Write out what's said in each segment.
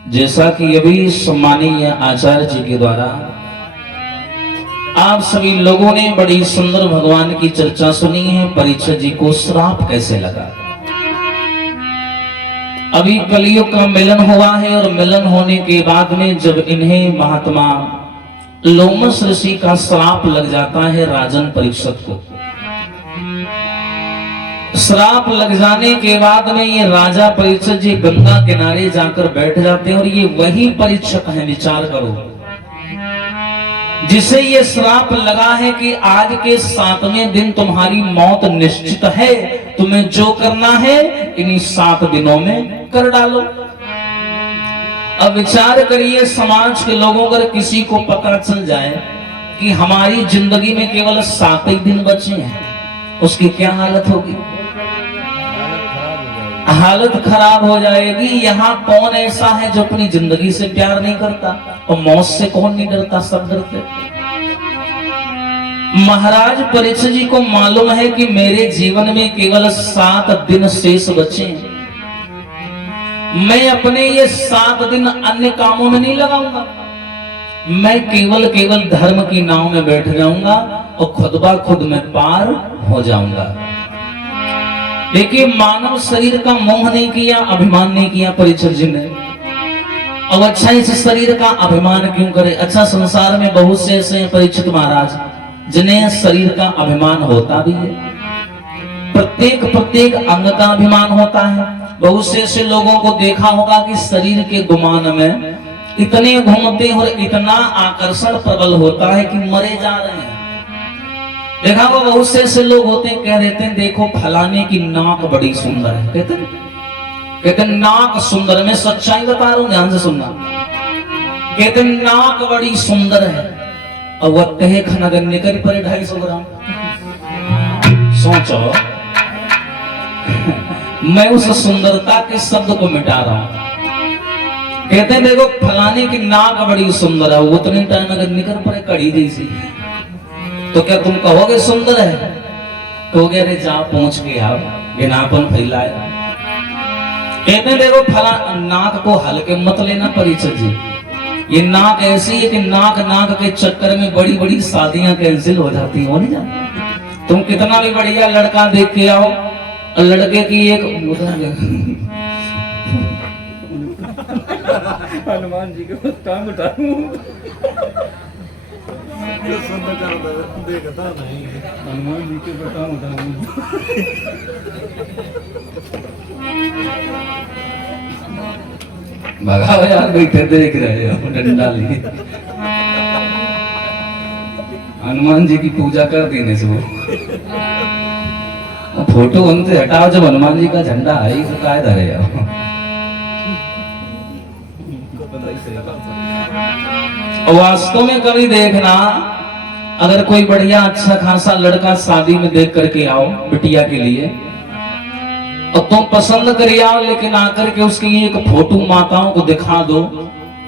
जैसा कि अभी सम्मानीय आचार्य जी के द्वारा आप सभी लोगों ने बड़ी सुंदर भगवान की चर्चा सुनी है। परीक्षित जी को श्राप कैसे लगा। अभी कलयुग का मिलन हुआ है और मिलन होने के बाद में जब इन्हें महात्मा लोमस ऋषि का श्राप लग जाता है, राजन परीक्षित को श्राप लग जाने के बाद में ये राजा परीक्षित जी गंगा किनारे जाकर बैठ जाते हैं और ये वही परीक्षित है, विचार करो, जिसे ये श्राप लगा है कि आज के 7वें दिन तुम्हारी मौत निश्चित है, तुम्हें जो करना है इन्हीं 7 दिनों में कर डालो। अब विचार करिए, समाज के लोगों अगर किसी को पता चल जाए कि हमारी जिंदगी में केवल 7 ही दिन बचे हैं, उसकी क्या हालत होगी? हालत खराब हो जाएगी। यहाँ कौन ऐसा है जो अपनी जिंदगी से प्यार नहीं करता, और मौत से कौन नहीं डरता? सब डरते। महाराज परीक्षित जी को मालूम है कि मेरे जीवन में केवल 7 दिन शेष बचे हैं, मैं अपने ये 7 दिन अन्य कामों में नहीं लगाऊंगा, मैं केवल धर्म की नाव में बैठ जाऊंगा और खुद ब खुद में पार हो जाऊंगा। देखिए, मानव शरीर का मोह नहीं किया, अभिमान नहीं किया परीक्षित जी ने। अब अच्छा इस शरीर का अभिमान क्यों करे? अच्छा, संसार में बहुत से ऐसे परीक्षित महाराज जिन्हें शरीर का अभिमान होता भी है, प्रत्येक अंग का अभिमान होता है। बहुत से ऐसे लोगों को देखा होगा कि शरीर के गुमान में इतने घूमते हैं और इतना आकर्षण प्रबल होता है कि मरे जा रहे हैं। देखा वो बहुत से ऐसे लोग होते हैं, कह देते हैं देखो फलाने की नाक बड़ी सुंदर है, कहते नाक सुंदर। मैं सच्चाई बता रहा हूं, ध्यान से सुनना। कहते नाक बड़ी सुंदर है और वह तहे खनगन निकल पर 250 ग्राम। सोचो, मैं उस सुंदरता के शब्द को मिटा रहा हूं। कहते हैं देखो फलाने की नाक बड़ी सुंदर है, उतनी टाइम अगर निकल पड़े कड़ी जैसी, तो क्या तुम कहोगे सुंदर है? कहोगे अरे जा पहुंच के आप बिनापन फैलाए। कहते देखो फला नाक को हल्के मत लेना परीक्षित जी, ये नाक ऐसी है कि नाक के चक्कर में बड़ी बड़ी शादियां कैंसिल हो जाती हो नहीं जाती। तुम कितना भी बढ़िया लड़का देख के आओ और लड़के की एक हनुमान जी के टांग उठाऊं, देखता नहीं हनुमान जी के टांग उठाऊं। भगाओ यार, बैठे देख रहे हो डंडा लिए। हनुमान जी की पूजा कर देने से वो फोटो उनसे हटाओ, जब हनुमान जी का झंडा आई तो काय धरे आओ। वास्तव में कभी देखना, अगर कोई बढ़िया अच्छा खासा लड़का शादी में देख करके आओ बिटिया के लिए, और तुम पसंद कर आओ, लेकिन आकर के उसकी एक फोटो माताओं को दिखा दो,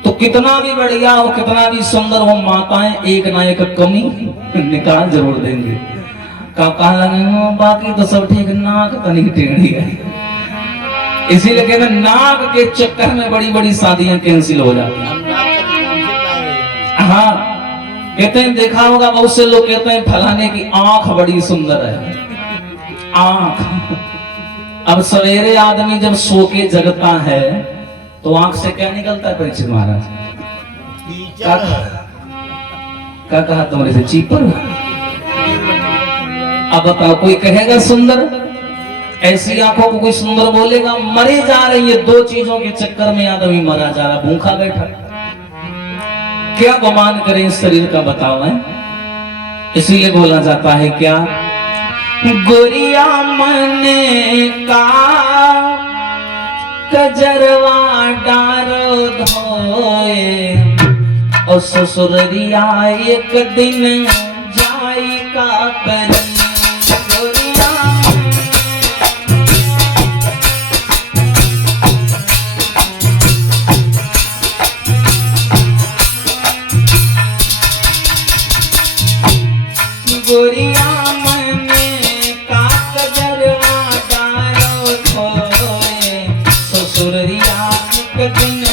तो कितना भी बढ़िया हो, कितना भी सुंदर हो, माताएं एक ना एक कमी निकाल जरूर देंगे। कहा लगे बाकी तो सब ठीक, नाक तनी टेढ़ी है। इसीलिए कहते नाक के चक्कर में बड़ी बड़ी शादियां कैंसिल हो जाती हैं। हाँ, कहते हैं देखा होगा बहुत से लोग कहते हैं फलाने की आंख बड़ी सुंदर है। आंख, अब सवेरे आदमी जब सो के जगता है तो आंख से क्या निकलता है परीक्षित महाराज? क्या कहा तुमने से? चीपर। अब बताओ, कोई कहेगा सुंदर? ऐसी आंखों को कोई सुंदर बोलेगा? मरे जा रही है, 2 चीजों के चक्कर में आदमी मरा जा रहा, भूखा बैठा। क्या गुमान करें इस शरीर का, बताओ है? इसीलिए बोला जाता है क्या, गोरिया मन का कजरवा डारो धोए और ससुरिया एक दिन जाई का परी। गोरिया मन का कजरवा डारो धोए ससुरिया एक दिन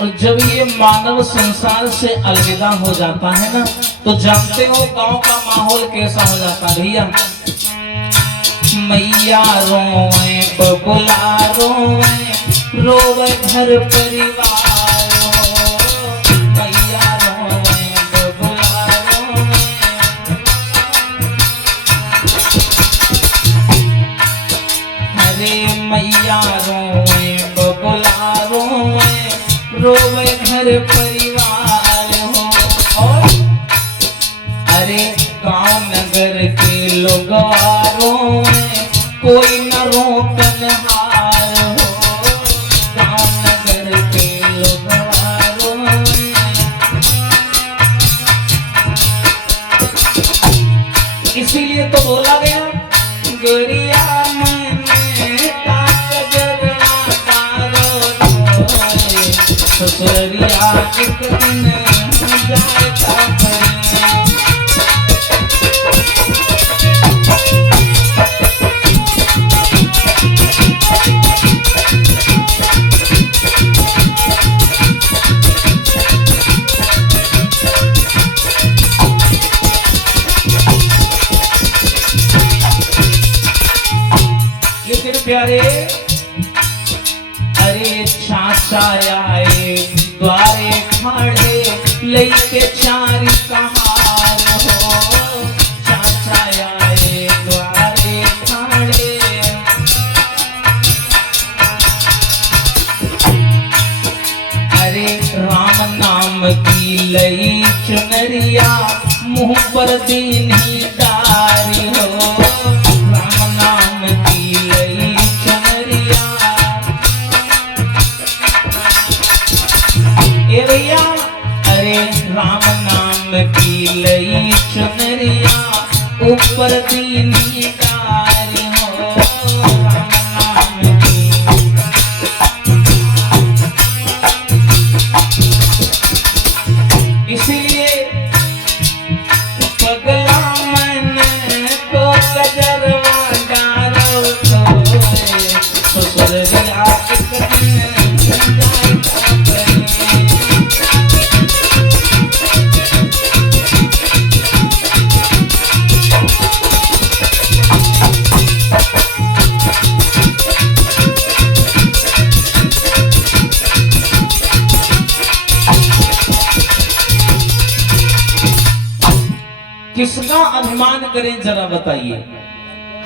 और जब ये मानव संसार से अलविदा हो जाता है ना, तो जानते हो गांव का माहौल कैसा हो जाता है भैया। मैया रोए बबुला रोए, रोवे घर परिवार हो। मैया रोए बबुला रोए, अरे मैया रोए बबुला रोए, रोवे घर परिवार हो। और अरे गांव नगर के लोग रोए, कोई न रोकनहार हो। गांव नगर के लोग रोए, इसीलिए तो बोला गया गोरिया मैंने का कजरवा तारो रोए, ससुरिया एक दिन जाता पड़े। प्यारे अरे चाचा आए द्वारे खड़े, लेके चारी कहार हो। चाचा आए द्वारे खड़े, अरे राम नाम की लई चुनरिया, मुंह पर दीनी डारी हो। राम नाम की लई चुनरिया, ए भैया अरे राम नाम की लई चुनरिया, ऊपर दीनी डारी हो। राम नाम की, इसीलिए पगला मैंने को कजरवा डारो सोए, ससुरिया एक दिन जाता पड़े। किसका अभिमान करें जरा बताइए।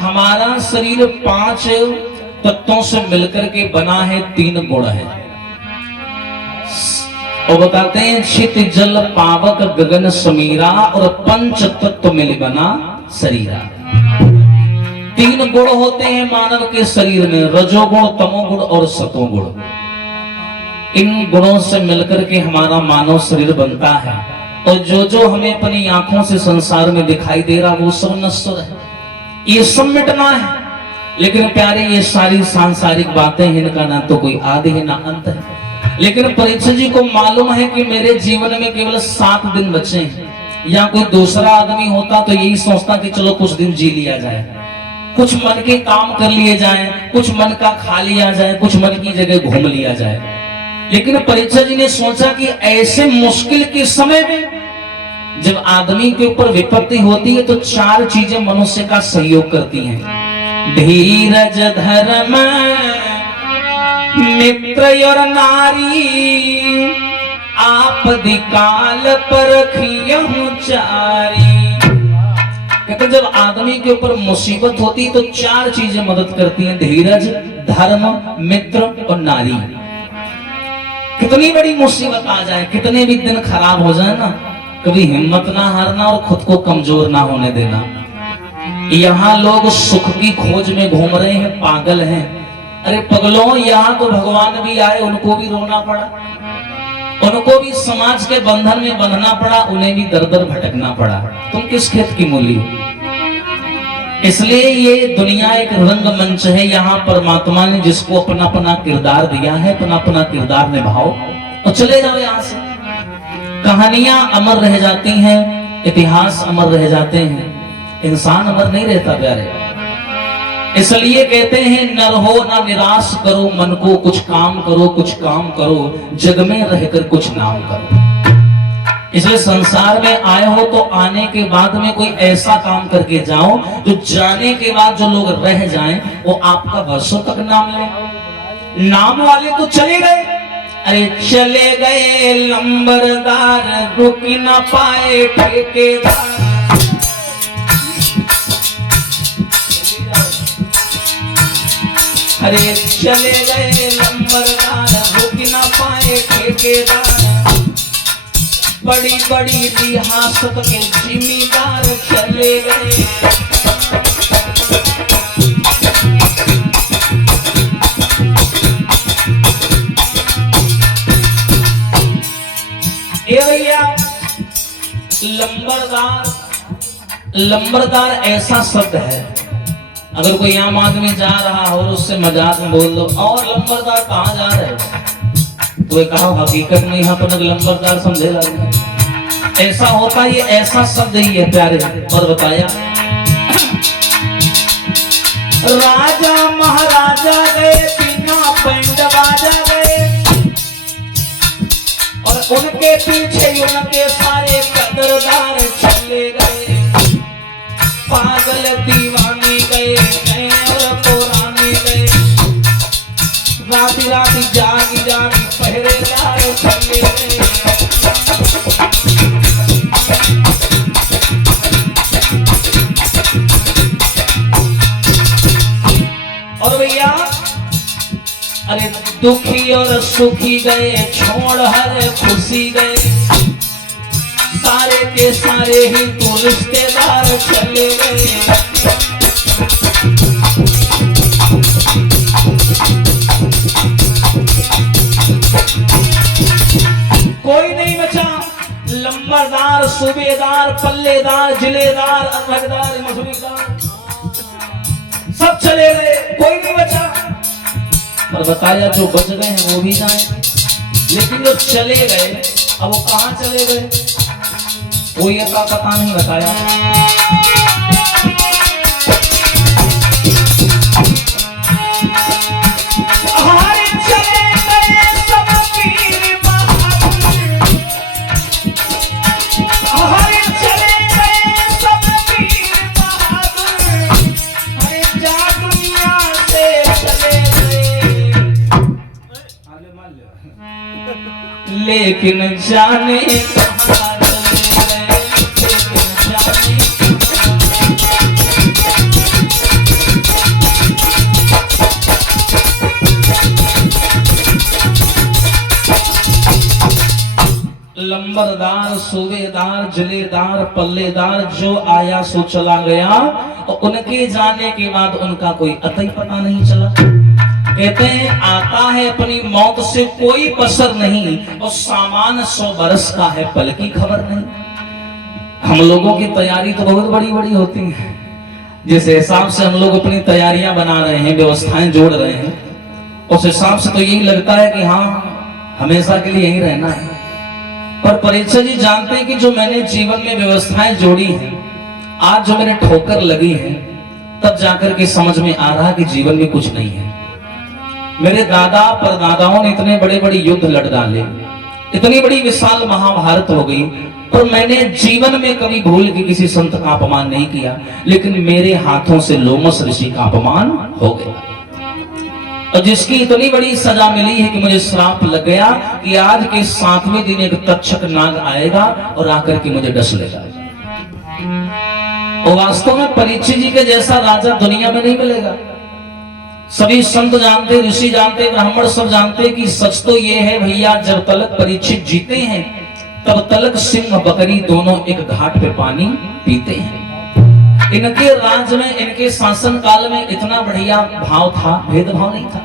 हमारा शरीर 5 तत्वों से मिलकर के बना है, 3 गुण है। और बताते हैं चित जल पावक गगन समीरा, और 5 तत्व मिल बना शरीरा। 3 गुण होते हैं मानव के शरीर में, रजोगुण तमोगुण और सतोगुण। इन गुणों से मिलकर के हमारा मानव शरीर बनता है। और जो हमें अपनी आंखों से संसार में दिखाई दे रहा वो सब नश्वर है, ये सब मिटना है। लेकिन प्यारे ये सारी सांसारिक बातें हैं, इनका ना तो कोई आदि है ना अंत है। लेकिन परीक्षित जी को मालूम है कि मेरे जीवन में केवल 7 दिन बचे हैं। या कोई दूसरा आदमी होता तो यही सोचता कि चलो कुछ दिन जी लिया जाए, कुछ मन के काम कर लिए जाए, कुछ मन का खा लिया जाए, कुछ मन की जगह घूम लिया जाए। लेकिन परीक्षित जी ने सोचा कि ऐसे मुश्किल के समय में जब आदमी के ऊपर विपत्ति होती है तो 4 चीजें मनुष्य का सहयोग करती हैं। धीरज धर्म मित्र और नारी, आपदि काल परखियहु चारी। कहते जब आदमी के ऊपर मुसीबत होती है तो 4 चीजें मदद करती हैं, धीरज, धर्म, मित्र और नारी। कितनी बड़ी मुसीबत आ जाए, कितने भी दिन खराब हो जाए ना, कभी हिम्मत ना हारना और खुद को कमजोर ना होने देना। यहाँ लोग सुख की खोज में घूम रहे हैं, पागल हैं। अरे पगलों, यहाँ तो भगवान भी आए, उनको भी रोना पड़ा, उनको भी समाज के बंधन में बंधना पड़ा, उन्हें भी दर दर भटकना पड़ा। तुम किस खेत की मूली हो? इसलिए ये दुनिया एक रंगमंच है। यहाँ परमात्मा ने जिसको अपना अपना किरदार दिया है, अपना अपना किरदार निभाओ और चले जाओ यहाँ से। कहानियां अमर रह जाती हैं, इतिहास अमर रह जाते हैं, इंसान अमर नहीं रहता प्यारे। इसलिए कहते हैं नर हो ना निराश करो मन को, कुछ काम करो, कुछ काम करो, जग में रहकर कुछ नाम करो। इसलिए संसार में आए हो तो आने के बाद में कोई ऐसा काम करके जाओ जो जाने के बाद जो लोग रह जाएं वो आपका वर्षों तक नाम ले। नाम वाले तो चले गए, अरे चले गए लंबरदार, रुक ना पाए ठेकेदार। अरे चले गए लंबरदार, रुक ना पाए ठेकेदार। बड़ी बड़ी रियासत के जिम्मेदार चले गए। भैया लंबरदार ऐसा शब्द है, अगर कोई आम आदमी जा रहा हो और उससे मजाक में बोल दो और लंबरदार कहाँ जा रहे हो, तो कहा हकीकत में यहाँ पर लंबरदार समझे लगे। ऐसा होता ये ऐसा शब्द ही है प्यारे। और बताया राजा महाराजा गए बिना बैंड बाजा गए, और उनके पीछे उनके सारे कदरदार चले गए। पागल दीवानी गए और पुरानी गए, राती राती जागी जागी पहरेदार चले गए। और भैया अरे दुखी और सुखी गए, छोड़ हर खुशी गए, सारे के सारे ही तो रिश्तेदार चले गए। कोई नहीं बचा, लंबरदार, सूबेदार, पल्लेदार, जिलेदार, अरहदार, मसूरीदार सब चले गए, कोई नहीं बचा। और बताया जो बच गए हैं वो भी जाए, लेकिन जो चले गए अब वो कहां चले गए वो ये का पता नहीं बताया। लेकिन जाने कहां चले गए, लेकिन जाने लंबरदार, सूबेदार, जिलेदार, पल्लेदार जो आया सो चला गया, और उनके जाने के बाद उनका कोई अतई पता नहीं चला। कहते हैं आता है अपनी मौत से कोई बसर नहीं, और सामान 100 बरस का है पल की खबर नहीं। हम लोगों की तैयारी तो बहुत बड़ी बड़ी होती है, जिस हिसाब से हम लोग अपनी तैयारियां बना रहे हैं, व्यवस्थाएं जोड़ रहे हैं, उस हिसाब से तो यही लगता है कि हाँ हमेशा के लिए यही रहना है। पर परीक्षा जी जानते हैं कि जो मैंने जीवन में व्यवस्थाएं जोड़ी हैं, आज जो मेरे ठोकर लगी है, तब जाकर के समझ में आ रहा कि जीवन में कुछ नहीं है। मेरे दादा परदादाओं ने इतने बड़े बड़े युद्ध लड़ डाले, इतनी बड़ी विशाल महाभारत हो गई, और मैंने जीवन में कभी भूल के किसी संत का अपमान नहीं किया, लेकिन मेरे हाथों से लोमस ऋषि का अपमान हो गया, और जिसकी इतनी बड़ी सजा मिली है कि मुझे श्राप लग गया कि आज के 7वें दिन एक तक्षक नाग आएगा और आकर के मुझे डस लेगा। और वास्तव में परीक्षित जी के जैसा राजा दुनिया में नहीं मिलेगा। सभी संत जानते, ऋषि जानते, ब्राह्मण सब जानते कि सच तो ये है भैया, जब तलक परीक्षित जीते हैं तब तलक सिंह बकरी दोनों एक घाट पे पानी पीते हैं। इनके राज में, इनके शासन काल में इतना बढ़िया भाव था, भेदभाव नहीं था,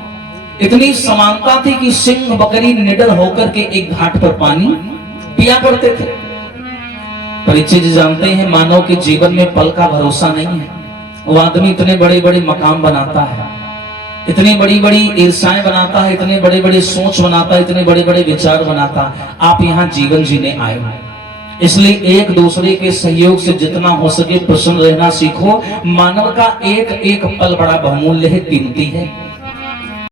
इतनी समानता थी कि सिंह बकरी निडर होकर के एक घाट पर पानी पिया करते थे। परीक्षित जी जानते हैं मानव के जीवन में पल का भरोसा नहीं है। वो आदमी इतने बड़े बड़े मकाम बनाता है, इतनी बड़ी बड़ी ईर्षाएं बनाता है, इतने बड़े बड़े सोच बनाता है, इतने बड़े बड़े विचार बनाता है। आप यहाँ जीवन जीने आए हो, इसलिए एक दूसरे के सहयोग से जितना हो सके प्रसन्न रहना सीखो। मानव का एक एक पल बड़ा बहुमूल्य है, कीमती है।